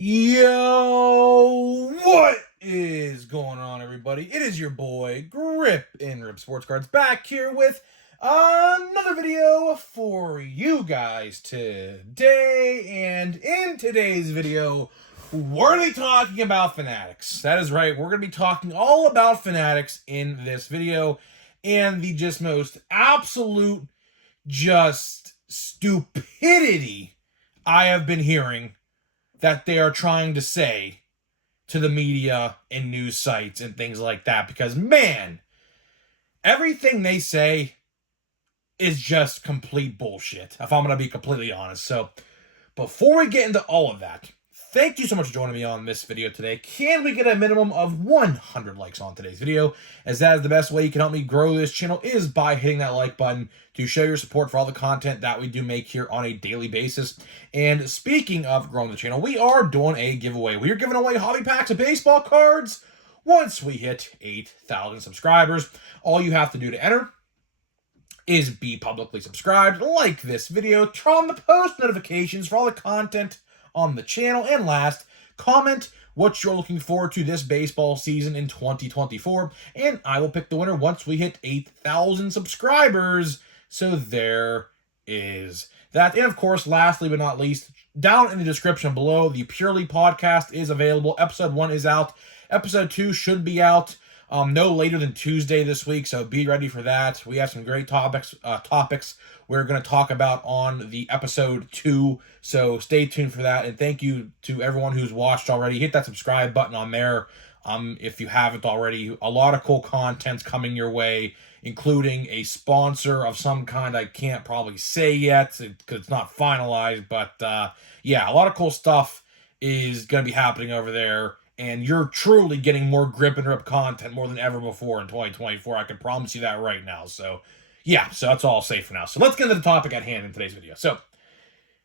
Yo, what is going on, everybody? It is your boy, Grip and Rip Sports Cards, back here with another video for you guys today. And in today's video, we're going to be talking about Fanatics. That is right, we're going to be talking all about Fanatics in this video, and the just most absolute just stupidity I have been hearing that they are trying to say to the media and news sites and things like that. Because, man, everything they say is just complete bullshit, if I'm going to be completely honest. So, before we get into all of that, thank you so much for joining me on this video today. Can we get a minimum of 100 likes on today's video? As that is the best way you can help me grow this channel, is by hitting that like button to show your support for all the content that we do make here on a daily basis. And speaking of growing the channel, we are doing a giveaway. We are giving away hobby packs of baseball cards once we hit 8,000 subscribers. All you have to do to enter is be publicly subscribed, like this video, turn on the post notifications for all the content on the channel, and last, comment what you're looking forward to this baseball season in 2024, and I will pick the winner once we hit 8,000 subscribers. So there is that. And of course, lastly but not least, down in the description below, the Purely podcast is available. Episode 1 is out. Episode 2 should be out no later than Tuesday this week, so be ready for that. We have some great topics we're going to talk about on the episode 2, so stay tuned for that. And thank you to everyone who's watched already. Hit that subscribe button on there if you haven't already. A lot of cool content's coming your way, including a sponsor of some kind I can't probably say yet because it's not finalized, but yeah, a lot of cool stuff is going to be happening over there. And you're truly getting more Grip and Rip content more than ever before in 2024. I can promise you that right now. So, yeah, so that's all I'll say for now. So let's get into the topic at hand in today's video. So,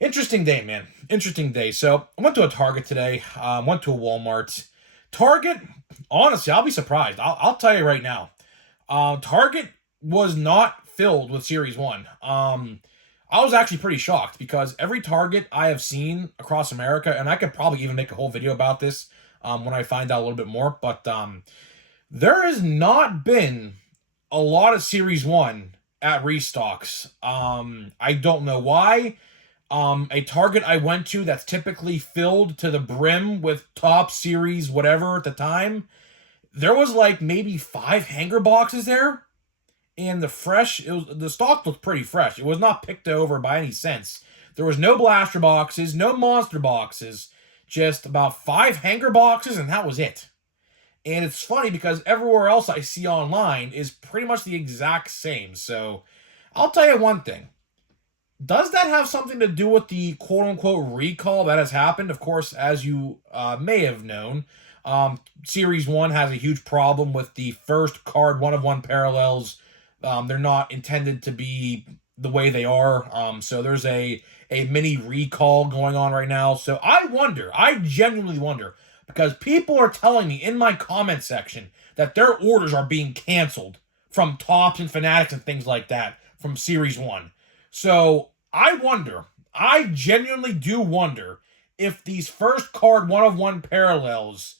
interesting day, man. Interesting day. So, I went to a Target today. Went to a Walmart. Target, honestly, I'll be surprised. I'll tell you right now. Target was not filled with Series 1. I was actually pretty shocked because every Target I have seen across America, and I could probably even make a whole video about this when I find out a little bit more, but there has not been a lot of Series 1 at restocks. I don't know why. A Target I went to that's typically filled to the brim with top series whatever at the time, there was like maybe 5 hanger boxes there, and the stock looked pretty fresh. It was not picked over by any sense. There was no blaster boxes, no monster boxes, just about 5 hanger boxes, and that was it. And it's funny because everywhere else I see online is pretty much the exact same. So I'll tell you one thing. Does that have something to do with the quote-unquote recall that has happened? Of course, as you may have known, Series 1 has a huge problem with the first card one-of-one parallels. They're not intended to be the way they are. So there's a mini recall going on right now. So I genuinely wonder, because people are telling me in my comment section that their orders are being canceled from Topps and Fanatics and things like that from Series 1. So I genuinely do wonder if these first card one-of-one parallels,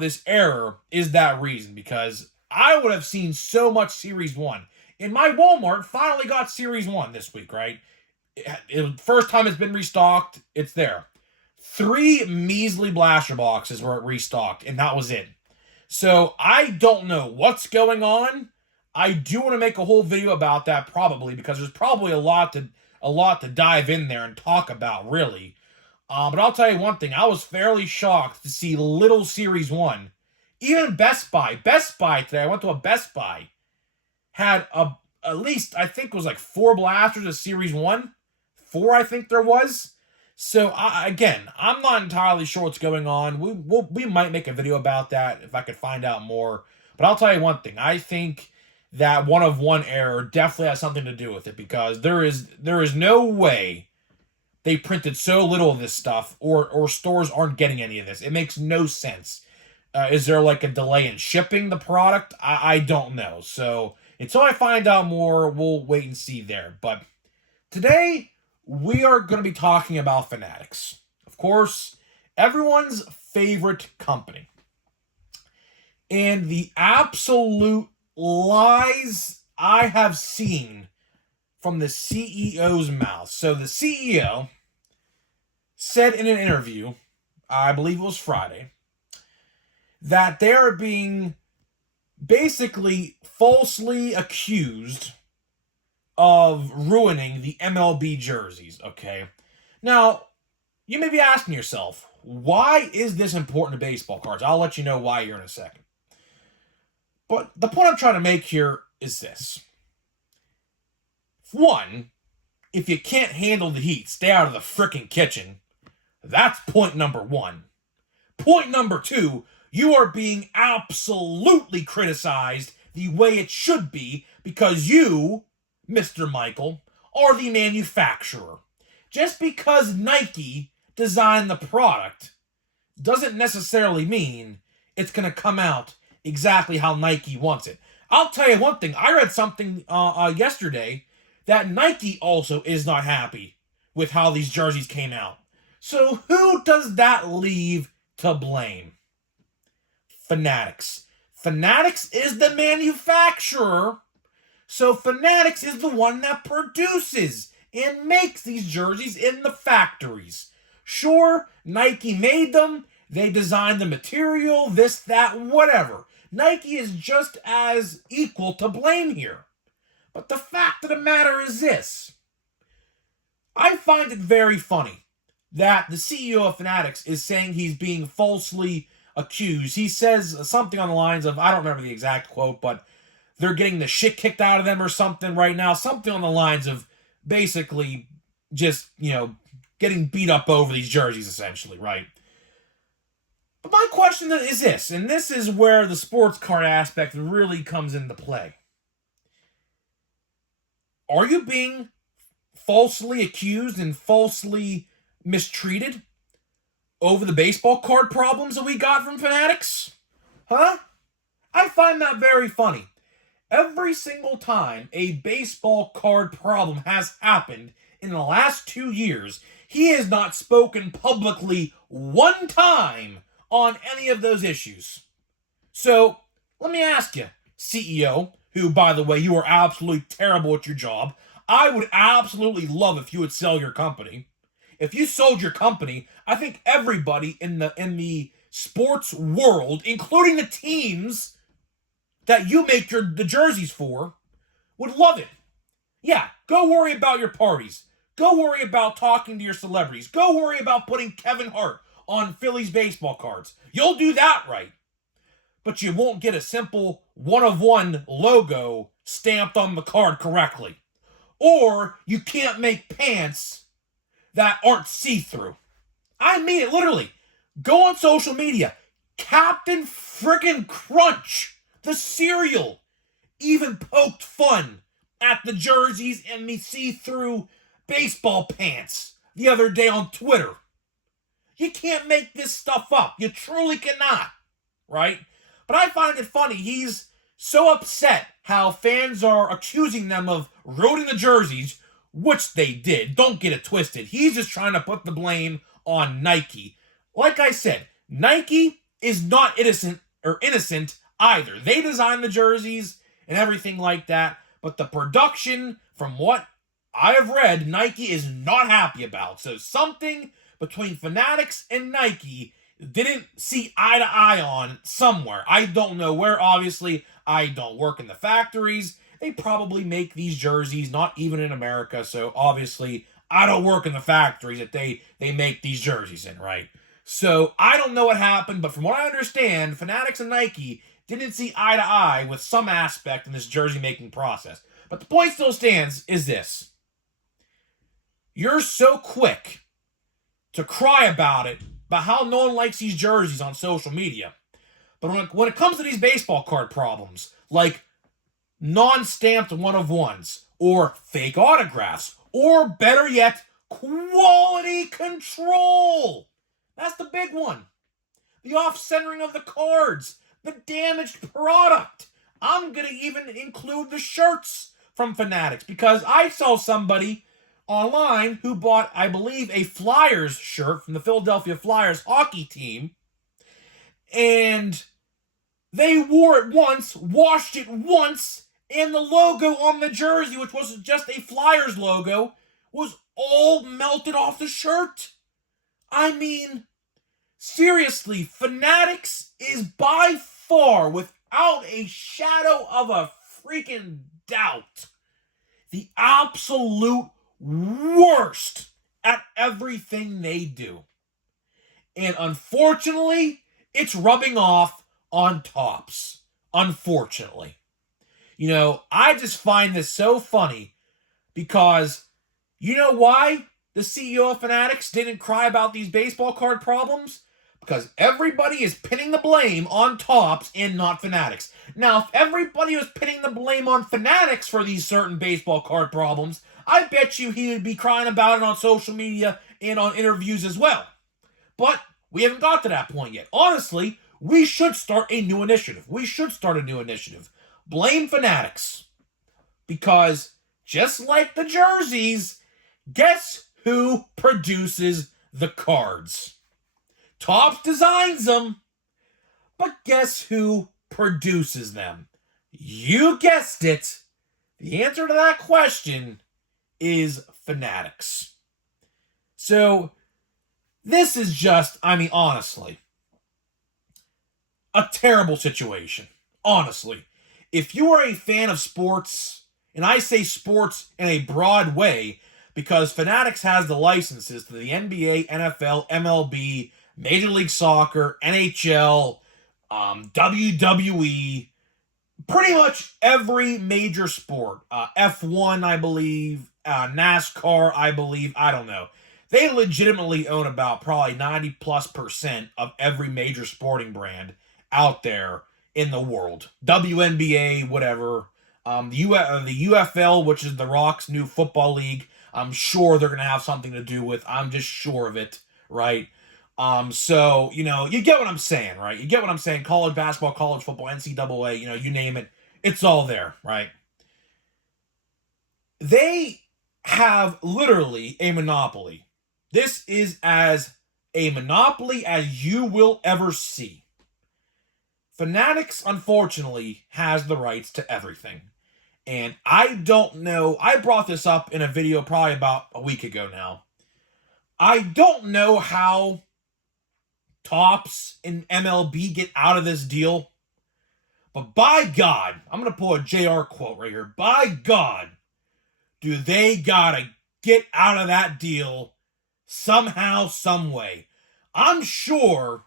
this error is that reason, because I would have seen so much Series 1. And my Walmart finally got Series 1 this week, right? First time it's been restocked, it's there. 3 measly blaster boxes were restocked, and that was it. So I don't know what's going on. I do want to make a whole video about that probably, because there's probably a lot to dive in there and talk about, really. But I'll tell you one thing. I was fairly shocked to see little Series 1. Even Best Buy today, I went to a Best Buy, had at least, I think it was like 4 blasters of Series 1. 4, I think there was. So, again, I'm not entirely sure what's going on. We might make a video about that if I could find out more. But I'll tell you one thing. I think that one-of-one error definitely has something to do with it, because there is no way they printed so little of this stuff, or stores aren't getting any of this. It makes no sense. Is there like a delay in shipping the product? I don't know. So until I find out more, we'll wait and see there. But today, we are going to be talking about Fanatics. Of course, everyone's favorite company. And the absolute lies I have seen from the CEO's mouth. So the CEO said in an interview, I believe it was Friday, that they're being basically falsely accused of ruining the MLB jerseys, okay? Now, you may be asking yourself, why is this important to baseball cards? I'll let you know why here in a second. But the point I'm trying to make here is this. One, if you can't handle the heat, stay out of the frickin' kitchen. That's point number one. Point number two, you are being absolutely criticized the way it should be because you, Mr. Michael, are the manufacturer. Just because Nike designed the product doesn't necessarily mean it's going to come out exactly how Nike wants it. I'll tell you one thing. I read something yesterday that Nike also is not happy with how these jerseys came out. So who does that leave to blame? Fanatics. Fanatics is the manufacturer. So Fanatics is the one that produces and makes these jerseys in the factories. Sure, Nike made them. They designed the material, this, that, whatever. Nike is just as equal to blame here. But the fact of the matter is this. I find it very funny that the CEO of Fanatics is saying he's being falsely accused. He says something on the lines of, I don't remember the exact quote, but they're getting the shit kicked out of them or something right now. Something on the lines of basically just, getting beat up over these jerseys, essentially, right? But my question is this, and this is where the sports card aspect really comes into play. Are you being falsely accused and falsely mistreated over the baseball card problems that we got from Fanatics? Huh? I find that very funny. Every single time a baseball card problem has happened in the last 2 years, he has not spoken publicly one time on any of those issues. So, let me ask you, CEO, who, by the way, you are absolutely terrible at your job. I would absolutely love if you would sell your company. If you sold your company, I think everybody in the sports world, including the teams that you make the jerseys for, would love it. Yeah, go worry about your parties. Go worry about talking to your celebrities. Go worry about putting Kevin Hart on Phillies baseball cards. You'll do that right. But you won't get a simple one-of-one logo stamped on the card correctly. Or you can't make pants that aren't see-through. I mean it literally. Go on social media. Captain Frickin' Crunch, the cereal, even poked fun at the jerseys and the see-through baseball pants the other day on Twitter. You can't make this stuff up. You truly cannot, right? But I find it funny. He's so upset how fans are accusing them of ruining the jerseys, which they did. Don't get it twisted. He's just trying to put the blame on Nike. Like I said, Nike is not innocent either. They designed the jerseys and everything like that, but the production, from what I have read, Nike is not happy about. So something between Fanatics and Nike didn't see eye to eye on somewhere. I don't know where. Obviously, I don't work in the factories. They probably make these jerseys, not even in America. So obviously, I don't work in the factories that they make these jerseys in, right? So I don't know what happened, but from what I understand, Fanatics and Nike didn't see eye to eye with some aspect in this jersey making process. But the point still stands is this. You're so quick to cry about how no one likes these jerseys on social media. But when it comes to these baseball card problems, like non-stamped one-of-ones, or fake autographs, or better yet, quality control. That's the big one. The off-centering of the cards, the damaged product. I'm going to even include the shirts from Fanatics, because I saw somebody online who bought, I believe, a Flyers shirt from the Philadelphia Flyers hockey team, and they wore it once, washed it once, and the logo on the jersey, which was just a Flyers logo, was all melted off the shirt. I mean, seriously, Fanatics is by far, without a shadow of a freaking doubt, the absolute worst at everything they do. And unfortunately, it's rubbing off on Topps. Unfortunately. You know, I just find this so funny because you know why the CEO of Fanatics didn't cry about these baseball card problems? Because everybody is pinning the blame on Topps and not Fanatics. Now, if everybody was pinning the blame on Fanatics for these certain baseball card problems, I bet you he would be crying about it on social media and on interviews as well. But we haven't got to that point yet. Honestly, we should start a new initiative. Blame Fanatics. Because just like the jerseys, guess who produces the cards? Topps designs them, but guess who produces them? You guessed it. The answer to that question is Fanatics. So, this is just, honestly, a terrible situation. Honestly. If you are a fan of sports, and I say sports in a broad way, because Fanatics has the licenses to the NBA, NFL, MLB, Major League Soccer, NHL, WWE, pretty much every major sport. F1, I believe, NASCAR, I believe, I don't know. They legitimately own about probably 90+% of every major sporting brand out there in the world. WNBA, whatever. The UFL, which is The Rock's new football league, I'm sure they're going to have something to do with. I'm just sure of it, right? So, you get what I'm saying, right? You get what I'm saying. College basketball, college football, NCAA, you name it. It's all there, right? They have literally a monopoly. This is as a monopoly as you will ever see. Fanatics, unfortunately, has the rights to everything. And I don't know, I brought this up in a video probably about a week ago now. I don't know how Topps and MLB get out of this deal. But by God, I'm going to pull a JR quote right here. By God, do they gotta get out of that deal somehow, some way. I'm sure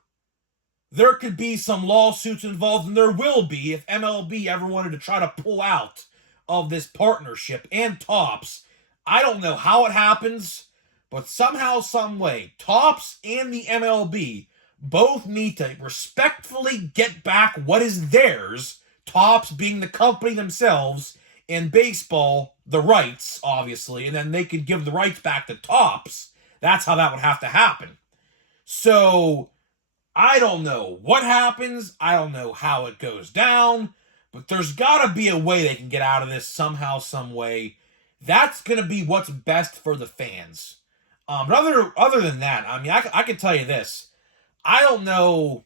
there could be some lawsuits involved, and there will be if MLB ever wanted to try to pull out of this partnership and Topps. I don't know how it happens, but somehow, some way, Topps and the MLB both need to respectfully get back what is theirs, Topps being the company themselves, and baseball, the rights, obviously, and then they could give the rights back to Topps. That's how that would have to happen. So, I don't know what happens. I don't know how it goes down. But there's got to be a way they can get out of this somehow, some way. That's going to be what's best for the fans. But other than that, I can tell you this. I don't know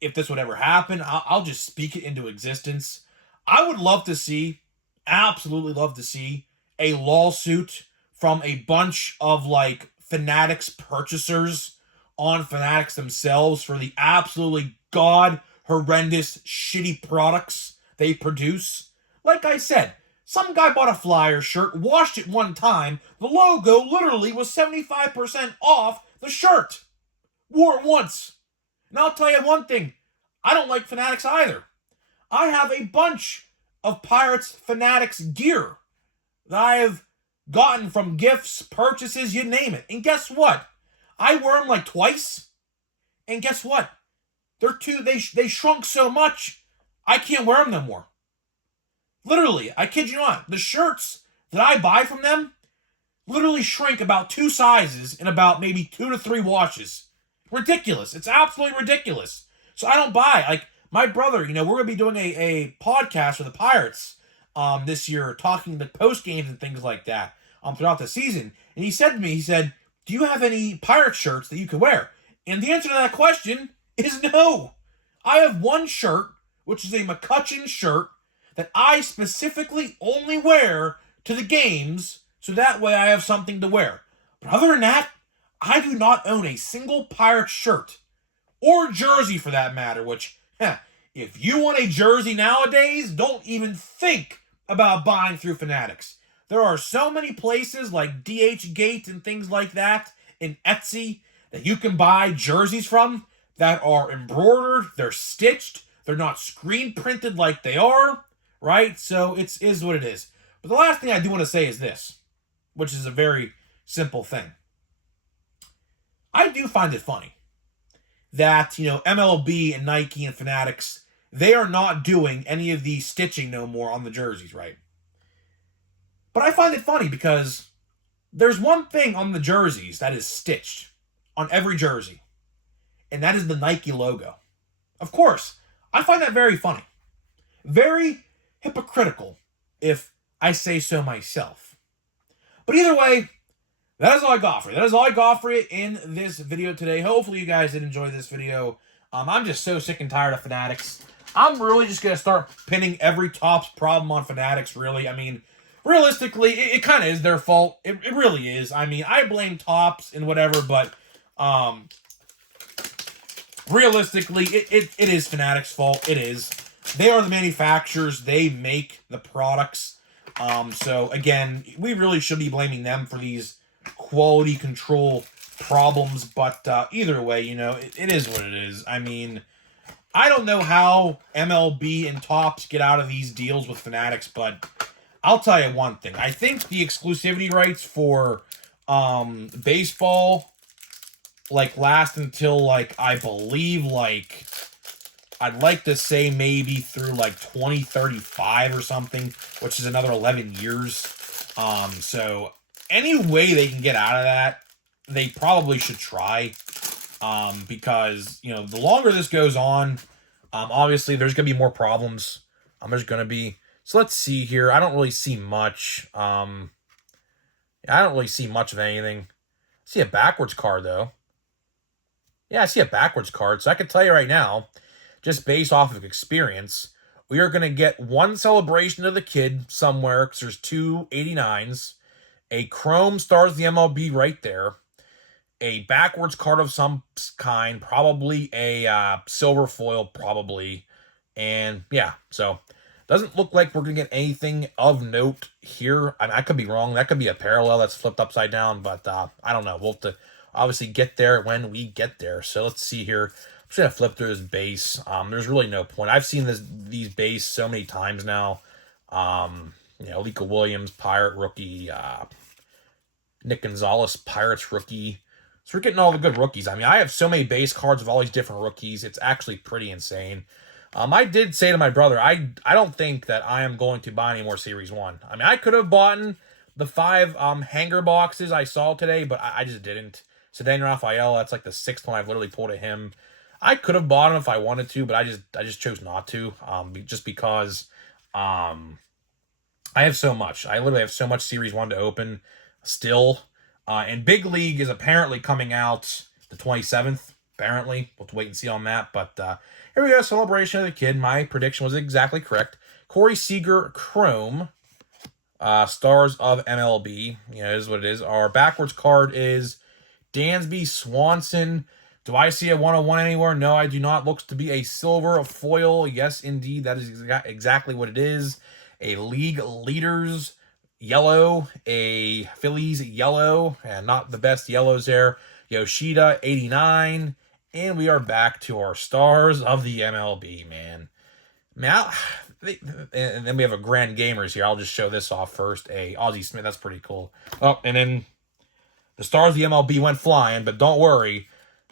if this would ever happen. I'll just speak it into existence. I would love to see, absolutely love to see, a lawsuit from a bunch of, Fanatics purchasers on Fanatics themselves for the absolutely horrendous, shitty products they produce. Like I said, some guy bought a Flyers shirt, washed it one time, the logo literally was 75% off the shirt. Wore it once. And I'll tell you one thing, I don't like Fanatics either. I have a bunch of Pirates Fanatics gear that I have gotten from gifts, purchases, you name it. And guess what? I wear them twice. And guess what? They shrunk so much, I can't wear them no more. Literally, I kid you not. The shirts that I buy from them literally shrink about 2 sizes in about maybe 2 to 3 washes. Ridiculous. It's absolutely ridiculous. So I don't buy. My brother, we're going to be doing a podcast for the Pirates this year, talking the post games and things like that. throughout the season. And he said to me, he said, do you have any pirate shirts that you could wear? And the answer to that question is no. I have one shirt, which is a McCutcheon shirt, that I specifically only wear to the games, so that way I have something to wear. But other than that, I do not own a single pirate shirt. Or jersey for that matter, which, if you want a jersey nowadays, don't even think about buying through Fanatics. There are so many places like DHgate and things like that in Etsy that you can buy jerseys from that are embroidered, they're stitched, they're not screen printed like they are, right? So it is what it is. But the last thing I do want to say is this, which is a very simple thing. I do find it funny that, MLB and Nike and Fanatics, they are not doing any of the stitching no more on the jerseys, right? But I find it funny because there's one thing on the jerseys that is stitched on every jersey, and that is the Nike logo. Of course, I find that very funny. Very hypocritical, if I say so myself. But either way, that is all I got for you. That is all I got for you in this video today. Hopefully you guys did enjoy this video. I'm just so sick and tired of Fanatics. I'm really just going to start pinning every Topps problem on Fanatics, really. I mean, realistically, it kind of is their fault. It really is. I mean, I blame Topps and whatever, but realistically, it is Fanatics' fault. It is. They are the manufacturers. They make the products. So, again, we really should be blaming them for these quality control problems, but either way, it is what it is. I mean, I don't know how MLB and Topps get out of these deals with Fanatics, but I'll tell you one thing. I think the exclusivity rights for baseball last until I believe I'd like to say maybe through 2035 or something, which is another 11 years. So any way they can get out of that, they probably should try. Because, the longer this goes on, obviously there's going to be more problems. There's going to be. So let's see here. I don't really see much. I don't really see much of anything. I see a backwards card, though. Yeah, I see a backwards card. So I can tell you right now, just based off of experience, we are going to get one celebration of the kid somewhere, because there's two 89s. A chrome stars the MLB right there. A backwards card of some kind, probably a silver foil, probably. And yeah, so doesn't look like we're going to get anything of note here. I mean, I could be wrong. That could be a parallel that's flipped upside down, but I don't know. We'll have to obviously get there when we get there. So let's see here. I'm just going to flip through this base. There's really no point. I've seen these base so many times now. Lika Williams, Pirate rookie. Nick Gonzalez, Pirates rookie. So we're getting all the good rookies. I mean, I have so many base cards of all these different rookies. It's actually pretty insane. I did say to my brother, I don't think that I am going to buy any more Series 1. I mean, I could have bought the 5 hanger boxes I saw today, but I just didn't. Ceddanne Raphael, that's the 6th one I've literally pulled at him. I could have bought him if I wanted to, but I just chose not to. Just because I have so much. I literally have so much Series 1 to open still. And Big League is apparently coming out the 27th, apparently. We'll have to wait and see on that. But here we go, celebration of the kid. My prediction was exactly correct. Corey Seager Chrome, stars of MLB. Is what it is. Our backwards card is Dansby Swanson. Do I see a 101 anywhere? No, I do not. Looks to be a silver foil. Yes, indeed. That is exactly what it is. A league leaders yellow, a Phillies yellow, and not the best yellows there. Yoshida, 89, and we are back to our stars of the MLB, man. Now, and then we have a Grand Gamers here. I'll just show this off first. A Ozzie Smith, that's pretty cool. Oh, and then the stars of the MLB went flying, but don't worry.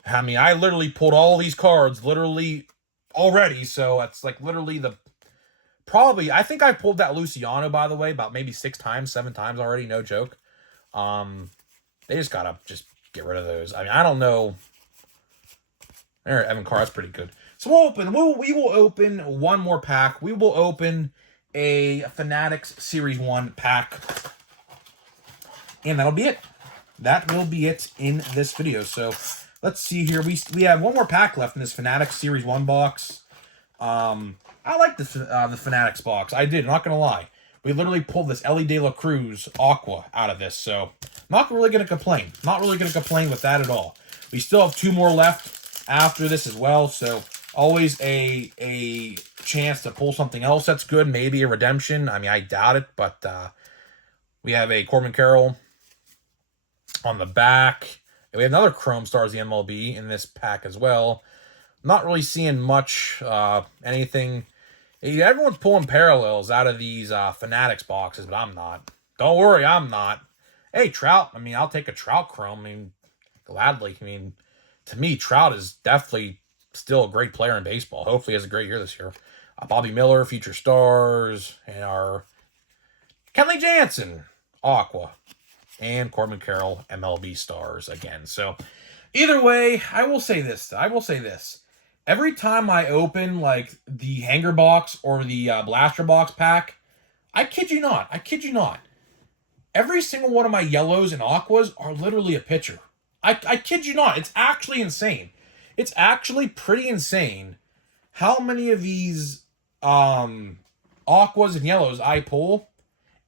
I mean, I literally pulled all these cards literally already, so that's literally probably, I think I pulled that Luciano, by the way, about maybe 6 times, 7 times already, no joke. They just gotta just get rid of those. I mean, I don't know. There, Evan Carr, that's pretty good. So we will open one more pack. We will open a Fanatics Series 1 pack. And that'll be it. That will be it in this video. So let's see here. We have one more pack left in this Fanatics Series 1 box. I like this the Fanatics box. I did, not going to lie. We literally pulled this Ellie De La Cruz Aqua out of this. So not really going to complain. Not really going to complain with that at all. We still have 2 more left after this as well. So always a chance to pull something else that's good. Maybe a redemption. I mean, I doubt it. But we have a Corbin Carroll on the back. And we have another Chrome Stars the MLB in this pack as well. Not really seeing much anything. Everyone's pulling parallels out of these Fanatics boxes, but I'm not. Don't worry, I'm not. Hey, Trout. I mean, I'll take a Trout Chrome. I mean, gladly. I mean, to me, Trout is definitely still a great player in baseball. Hopefully he has a great year this year. Bobby Miller, Future Stars, and our Kenley Jansen, Aqua, and Corbin Carroll, MLB Stars again. So, either way, I will say this. Every time I open, like, the hanger box or the blaster box pack, I kid you not. Every single one of my yellows and aquas are literally a pitcher. I kid you not. It's actually insane. It's actually pretty insane how many of these aquas and yellows I pull,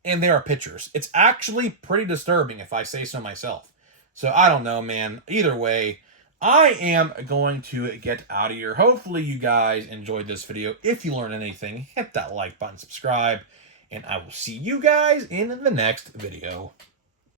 and they are pitchers. It's actually pretty disturbing if I say so myself. So, I don't know, man. Either way, I am going to get out of here. Hopefully you guys enjoyed this video. If you learned anything, hit that like button, subscribe, and I will see you guys in the next video.